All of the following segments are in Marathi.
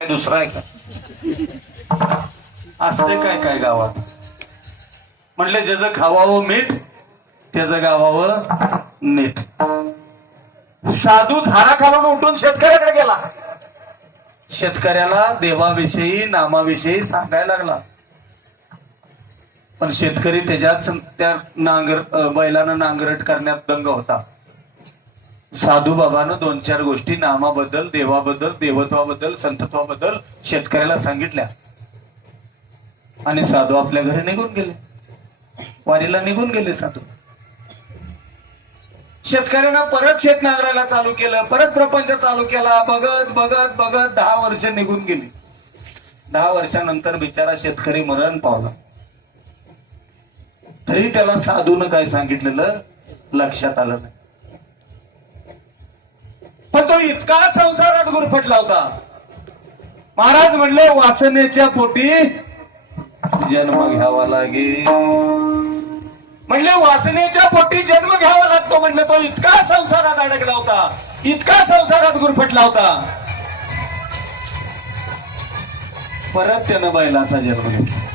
दुसरा आहे का असते काय काय गावात म्हणले ज्याचं खावावं मीठ त्याचं गावावं नीट. साधू झाडा खालून उठून शेतकऱ्याकडे गेला. शेतकऱ्याला देवाविषयी नामाविषयी सांगायला लागला. पण शेतकरी त्याच्यात त्या बैलानं नांगरट करण्यात दंग होता. साधू बाबानं दोन चार गोष्टी नामाबद्दल, देवाबद्दल, देवत्वाबद्दल, संतत्वाबद्दल शेतकऱ्याला सांगितल्या आणि साधू आपल्या घरी निघून गेले. वारीला निघून गेले साधू. शेतकऱ्यानं परत शेत नांगरायला चालू केलं, परत प्रपंच चालू केला. बघत बघत बघत 10 वर्ष निघून गेली. 10 वर्षानंतर बिचारा शेतकरी मरण पावला. तरी त्याला साधूनं काय सांगितलेलं लक्षात आलं नाही. पण तो इतका संसारात गुरफटला होता. महाराज म्हणले वासनेच्या पोटी जन्म घ्यावा लागेल. म्हणले वासनेच्या पोटी जन्म घ्यावा लागतो. म्हणले तो इतका संसारात अडकला होता, इतका संसारात गुरफटला होता. परत त्यानं बैलाचा जन्म घेतला.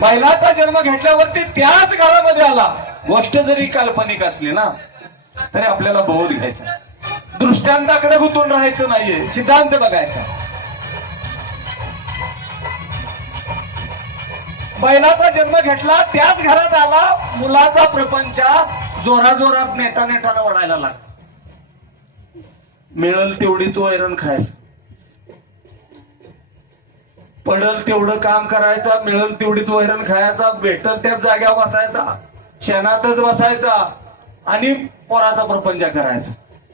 बैलाचा जन्म घेतल्यावरती त्याच घरामध्ये आला. गोष्ट जरी काल्पनिक असली ना तरी आपल्याला बोध घ्यायचा. दृष्टांताकडे गुंतून राहायचं नाहीये, सिद्धांत बघायचा. बैलाचा जन्म घेतला, त्याच घरात आला. मुलाचा प्रपंच जोराजोरात नेटा नेटानं ओढायला लागला. मिळल तेवढीच वैरण खायचं, पडल तेवढं काम करायचं, मिळल तेवढीच वैरण खायचा, भेटल त्याच जाग्यावर बसायचा, शेणातच बसायचा आणि पोराचा प्रपंच करायचा.